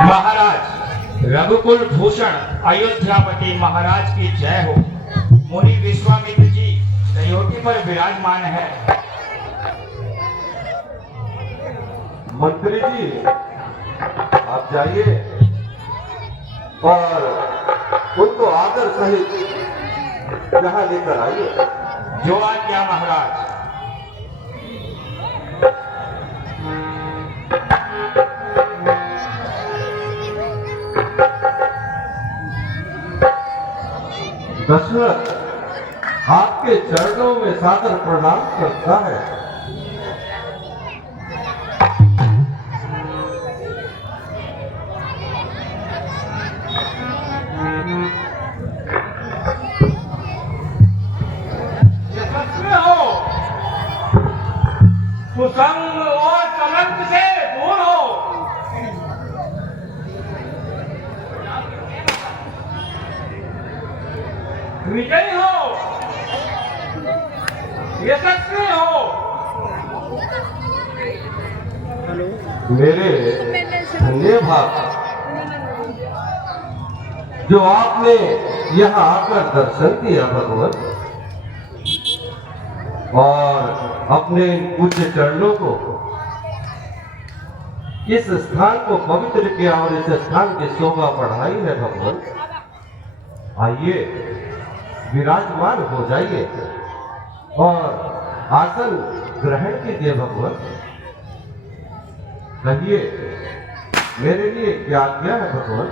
महाराज रघुकुल भूषण अयोध्यापति महाराज की जय हो। मुनि विश्वामित्र जी दयोटी पर विराजमान है। मंत्री जी आप जाइए और उनको आदर सहित यहाँ लेकर आइए। जो आज्ञा महाराज। दशरथ आपके चरणों में सादर प्रणाम करता है। कुसंग और कलंक से दूर हो। विजयी हो, यशस्वी हो। मेरे धन्य भाग जो आपने यहाँ आकर दर्शन किया भगवान और अपने पूज्य चरणों को इस स्थान को पवित्र किया और इस स्थान की शोभा बढ़ाई है भगवान। आइए विराजमान हो जाइए और आसन ग्रहण कीजिए भगवान। कहिए मेरे लिए क्या आज्ञा है भगवान।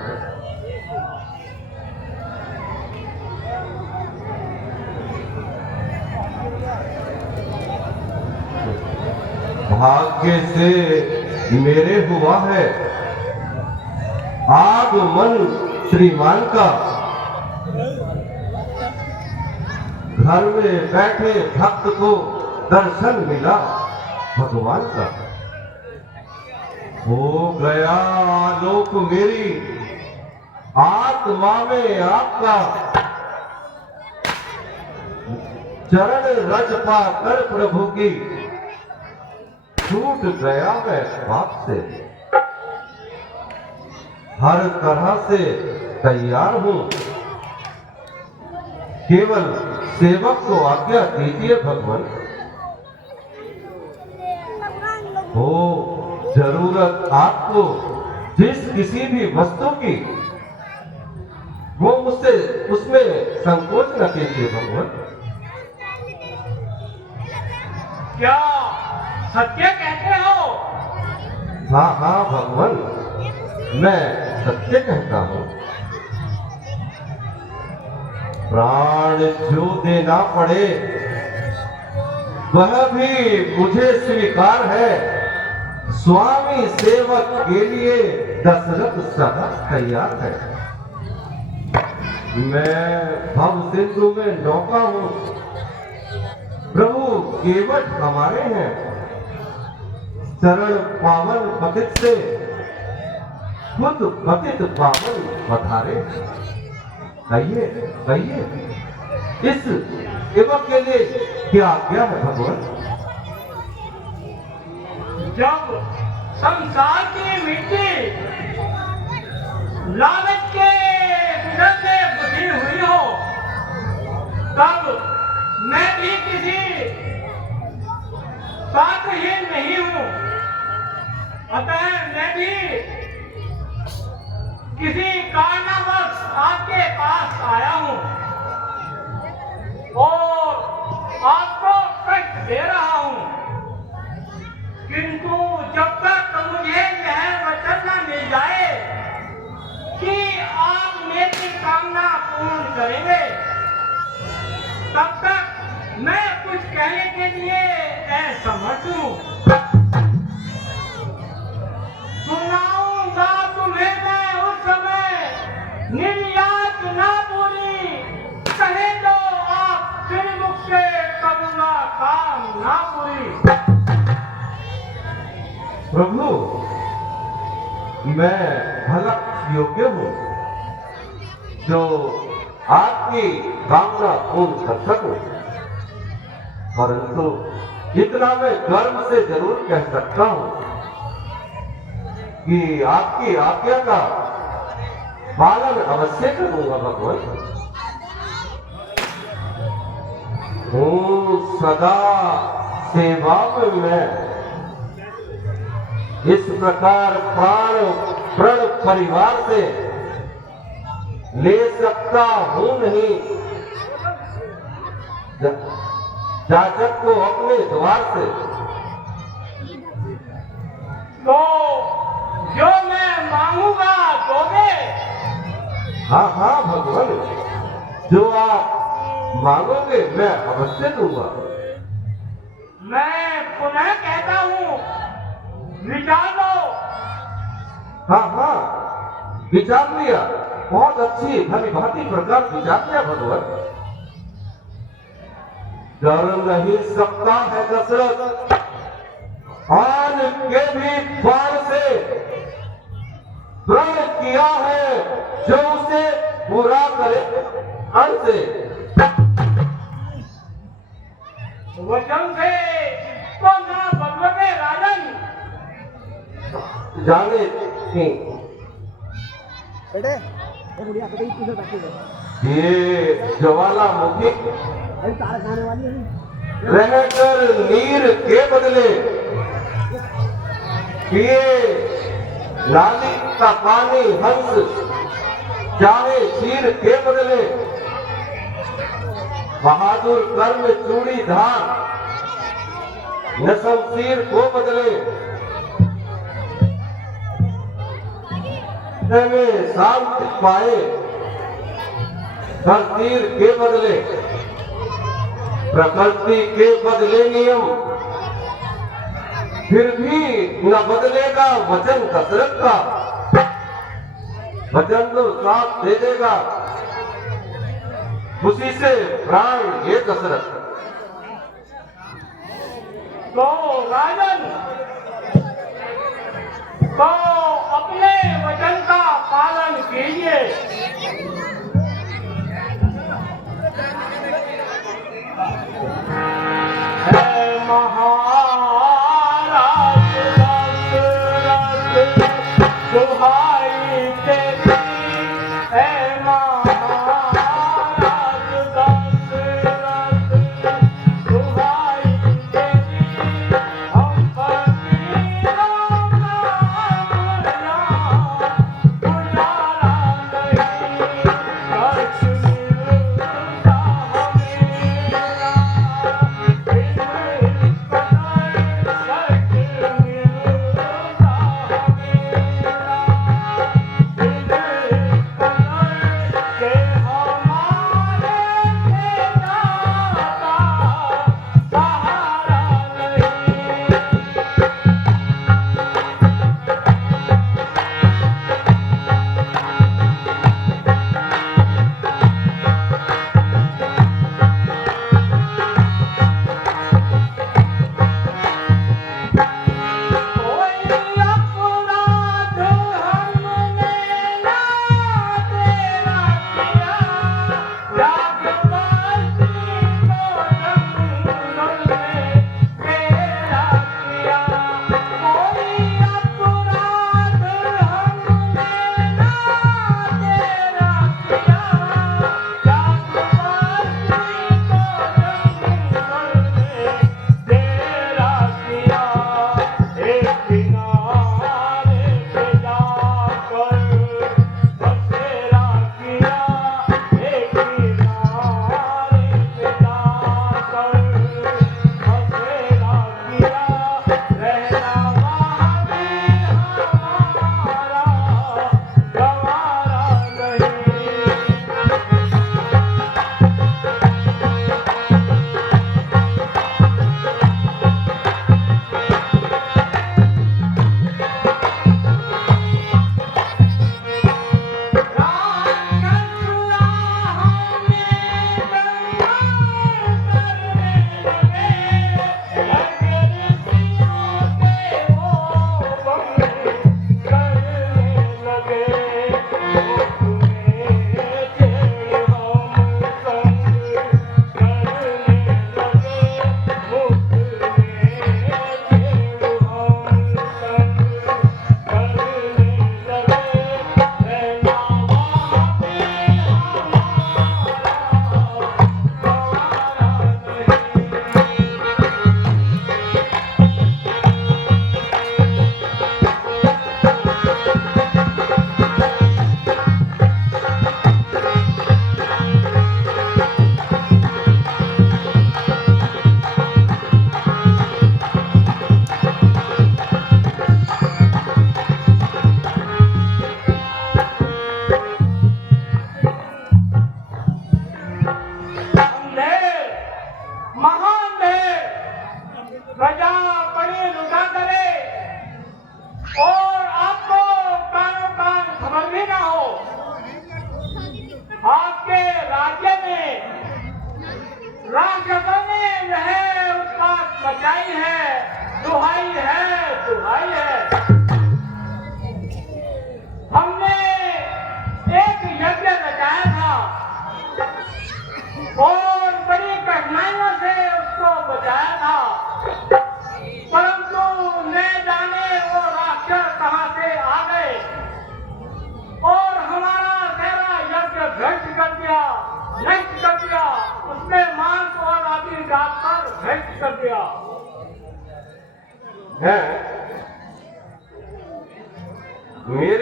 भाग्य से मेरे हुआ है आगमन श्रीमान का। घर में बैठे भक्त को दर्शन मिला भगवान का। हो गया आलोक मेरी आत्मा में आपका। चरण रज पाकर प्रभु की छूट गया मैं बाप से। हर तरह से तैयार हूं, केवल सेवक को आज्ञा दीजिए भगवान। हो जरूरत आपको जिस किसी भी वस्तु की वो मुझसे उसमें संकोच न कीजिए भगवान। क्या सत्य कहते हो? हाँ हाँ भगवान मैं सत्य कहता हूँ। प्राण जो देना पड़े वह भी मुझे स्वीकार है। स्वामी सेवक के लिए दशरथ सदा तैयार है। मैं भव सिंधु में नौका हूँ, प्रभु केवट हमारे हैं। चरण पावन पतित से खुद पतित पावन पधारे। कहिए कहिए इस युवक के लिए क्या आज्ञा है भगवान। जब संसार की मिट्टी लालच के विधर से बुझी हुई हो तब मैं भी किसी स्वार्थहीन नहीं हूं। अतः मैं भी किसी कारणवश आपके पास आया हूं और आपको कष्ट दे रहा हूं, किंतु जब तक मुझे यह वचन न मिल जाए कि आप मेरी कामना पूर्ण करेंगे तब तक मैं कुछ कहने के लिए असमर्थ हूं। सुनाऊंगा तुम्हें मैं उस समय निर्यात ना पूरी। कहे तो आप फिर मुझसे करूंगा काम ना पूरी। प्रभु मैं भला योग्य हूँ जो आपकी कामना पूर्ण कर सकूं, परंतु इतना मैं गर्व से जरूर कह सकता हूं कि आपकी आज्ञा का पालन अवश्य करूंगा भगवान। हूँ सदा सेवा में मैं इस प्रकार प्राण प्रण परिवार से ले सकता हूं नहीं। जाजक को अपने द्वार से तो जो मैं मांगूंगा दोगे? हाँ हाँ भगवान, जो आप मांगोगे मैं अवश्य दूंगा। मैं पुनः कहता हूँ, विचार लो। हाँ हाँ, विचार लिया, बहुत अच्छी भली भांति प्रकार विचार लिया भगवान। डर नहीं सकता है दशरथ आन के भी बाण से, प्रण किया है जो उसे पूरा करे अंत से। वचन से तो ना बदलोगे राजन। जाने की बेटे ये बुढ़िया बेटे इधर बैठी है। ये ज्वालामुखी अरे तारा खाने वाली है। रहकर नीर के बदले पिए नाली का पानी हंस, चाहे चीर के बदले बहादुर कर्म चूड़ी धार, न शमशीर को बदले में शांति पाए, हर तीर के बदले प्रकृति के बदले नियम, फिर भी न बदलेगा वचन दशरथ का। वचन तो साथ दे देगा, उसी से प्राण ये दशरथ। तो राजन, तो अपने वचन का पालन कीजिए। है महाराज दशरथ दुहाई तेरी, है महाराज दशरथ दुहाई तेरी, हम पर राम नाम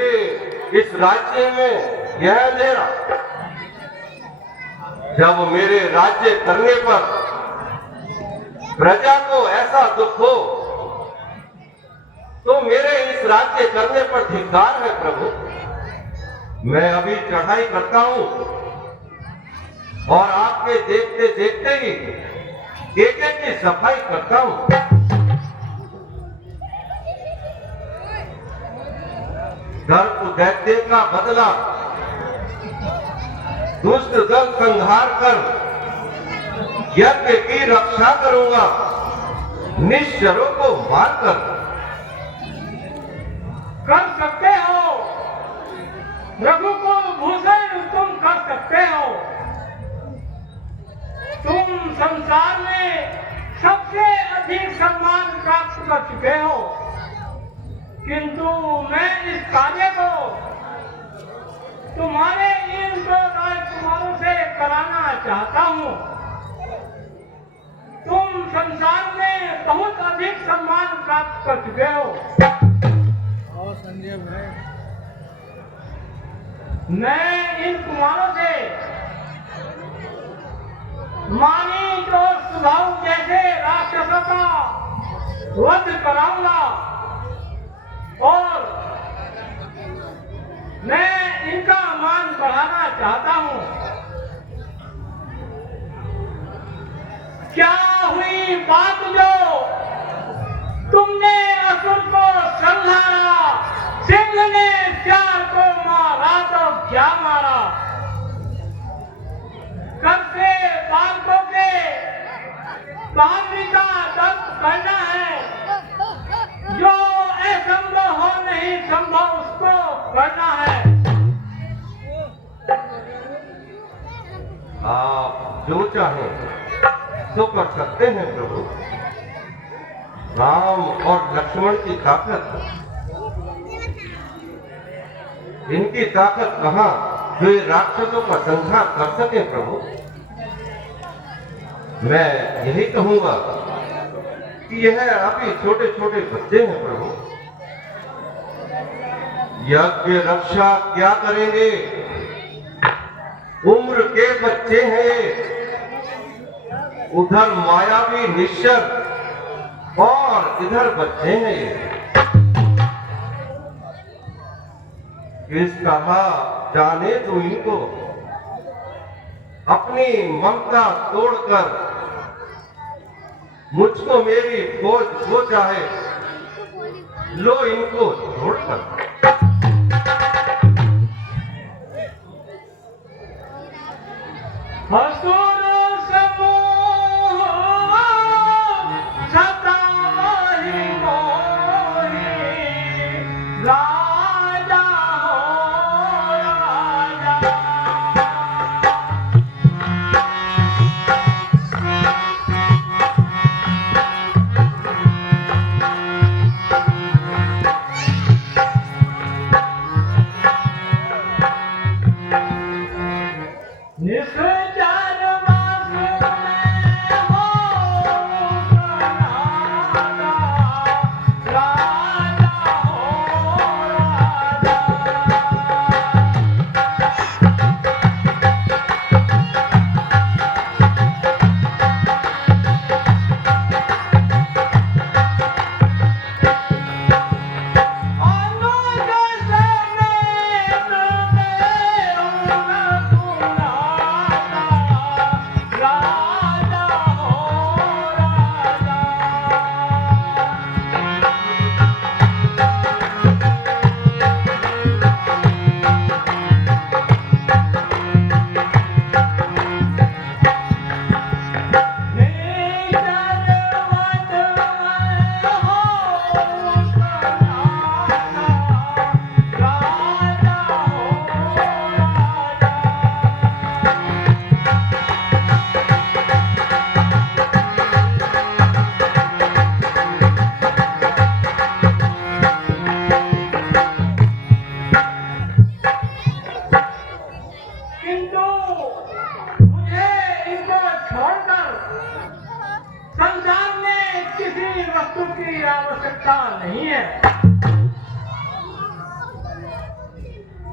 मेरे इस राज्य में यह अंधेरा, जब मेरे राज्य करने पर प्रजा को ऐसा दुख हो, तो मेरे इस राज्य करने पर धिक्कार है प्रभु। मैं अभी चढ़ाई करता हूं और आपके देखते देखते ही एक एक की सफाई करता हूं। दर्प दैत्य का बदला दुष्ट दल संहार कर यज्ञ की रक्षा करूंगा, निश्चरों को मारकर। कर सकते हो रघुकुल भूषण, तुम कर सकते हो। तुम संसार में सबसे अधिक सम्मान प्राप्त कर चुके हो, किंतु मैं इस कार्य को तुम्हारे इन दो राजकुमारों से कराना चाहता हूँ। तुम संसार में बहुत अधिक सम्मान प्राप्त कर चुके हो। और संजय भाई, मैं इन कुमारों से मानिक और स्वभाव जैसे राक्षसों का वध कराऊंगा और मैं इनका मान बढ़ाना चाहता हूं। क्या हुई बात जो तुमने असुर को संहारा, सिंह ने चार को मारा तो क्या मारा। करते बालकों के बहादुरी का दर्द करना है, जो असंभव हो नहीं संभव उसको करना है। आप जो चाहें तो कर सकते हैं प्रभु। राम और लक्ष्मण की ताकत, इनकी ताकत कहां जो ये राक्षसों का संहार कर सके प्रभु। मैं यही कहूंगा कि यह अभी छोटे छोटे बच्चे हैं प्रभु। यज्ञ रक्षा क्या करेंगे, उम्र के बच्चे हैं ये। उधर मायावी निश्चर और इधर बच्चे हैं ये। किस तरह जाने तो इनको, अपनी ममता तोड़कर मुझको मेरी फौज को चाहे लो इनको छोड़कर। असुर समूह सदा मोहि मोहि, राजा हो राजा।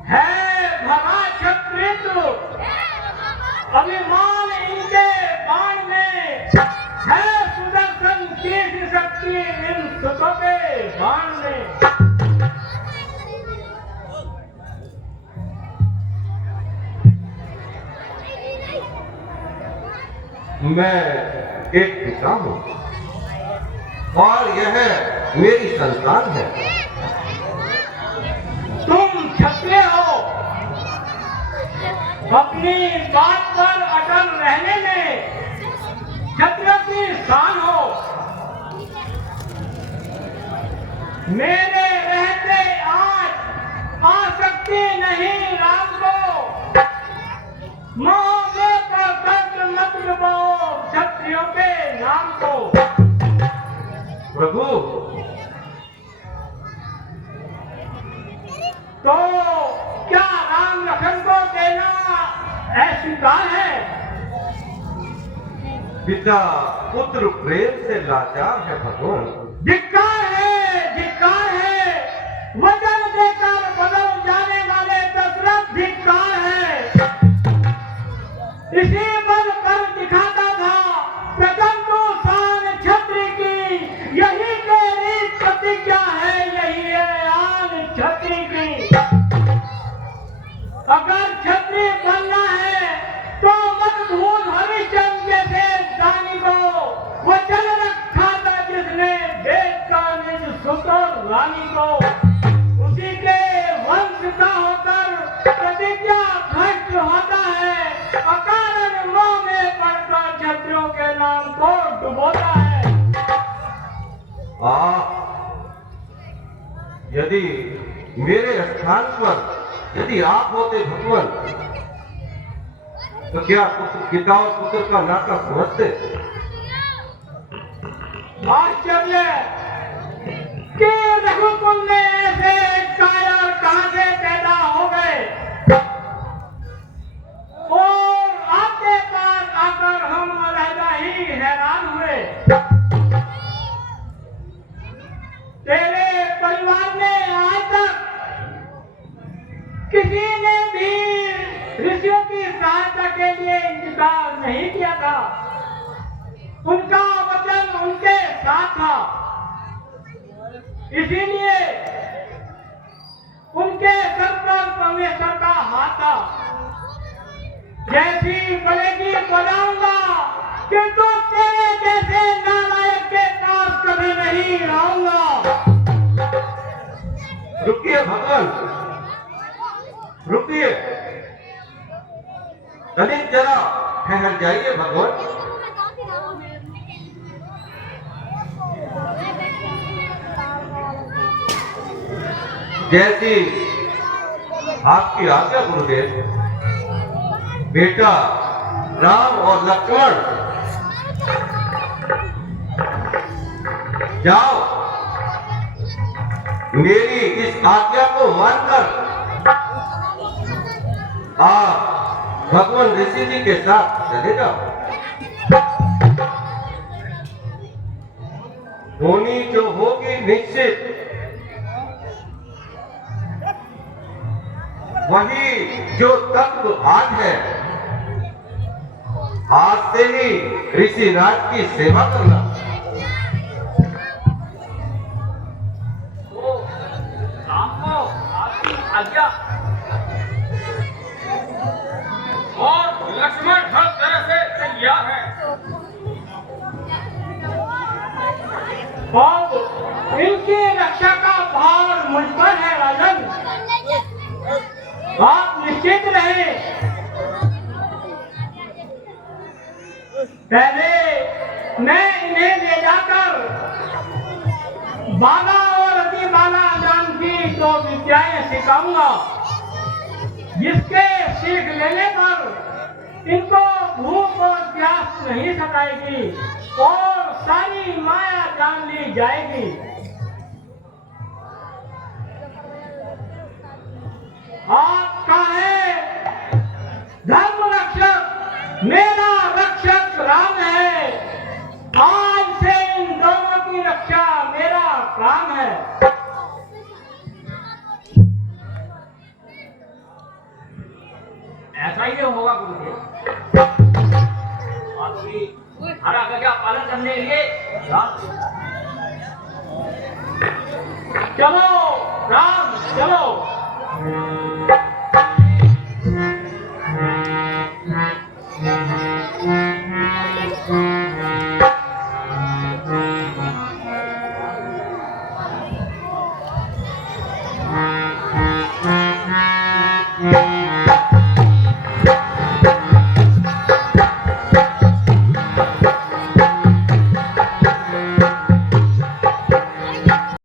है भला क्षत्रिय, अभिमान इनके बाण में, है सुदर्शन की शक्ति इन सुतों के बाण में। मैं एक पिता हूँ और यह मेरी संतान है। तुम क्षत्रिय हो, अपनी बात पर अटल रहने में क्षत्रिय की शान हो। मेरे रहते आज आसक्ति नहीं राम को, मोह में कर मत डुबो क्षत्रियों के नाम को। प्रभु, तो क्या राम लखन को देना अस्वीकार है? पिता पुत्र प्रेम से लाचार है भगवान। धिक्कार है, वचन देकर बदल जाने वाले दशरथ धिक्कार है। इसी बल कर दिखाता था प्रथम तो शान क्षत्रिय की, यही तेरी प्रतिज्ञा है, यही है आन क्षत्रिय की। अगर क्षत्रिय बनना है तो मत भूल हरिश्चंद्र जैसे दानी को, वचन रखा था जिसने देश का निज सुत और रानी को। उसी के वंश का होकर प्रतिज्ञा भ्रष्ट होता है, अकारण मोह में पड़कर क्षत्रियों के नाम को डुबोता है। यदि मेरे स्थान पर यदि आप होते भगवान, तो क्या पिता और पुत्र का नाता समझते? आश्चर्य कि रघुकुल में ऐसे कायर कहां से पैदा हो गए, और आपके पास आकर हम अलहदा ही हैरान हुए। तेरे परिवार में आज तक किसी ने भी ऋषियों की सहायता के लिए इंतजार नहीं किया था। उनका वचन उनके साथ था, इसीलिए उनके सर पर परमेश्वर का हाथ था। जैसी बनेगी बनाऊंगा, किंतु तेरे जैसे नालायक के पास कभी नहीं आऊंगा। रुकिए भगवान, रुकिए, तनिक जरा ठहर जाइए भगवान। जैसी आपकी आज्ञा गुरुदेव। बेटा राम और लक्ष्मण जाओ, मेरी इस आज्ञा को मानकर आप भगवान ऋषि जी के साथ चले जाओ। होनी जो होगी निश्चित, वही जो तत्व आज है, आज से ही ऋषि राज की सेवा करना। आपकी आज्ञा। और लक्ष्मण हर तरह से तैयार है। अब इनकी रक्षा का भार मुझ पर है राजन। आप निश्चित रहे। पहले मैं इन्हें ले जाकर बाला और अति बाला नाम की दो विद्याएं सिखाऊंगा, जिसके सीख लेने पर इनको भूख और प्यास नहीं सताएगी और सारी माया जान ली जाएगी। आपका है धर्म रक्षक, मेरा रक्षक राम है। आज से इन दोनों की रक्षा मेरा काम है। ऐसा ही होगा गुरुदेव। और भी हर आज्ञा का पालन करने के लिए चलो राम चलो। Yeah.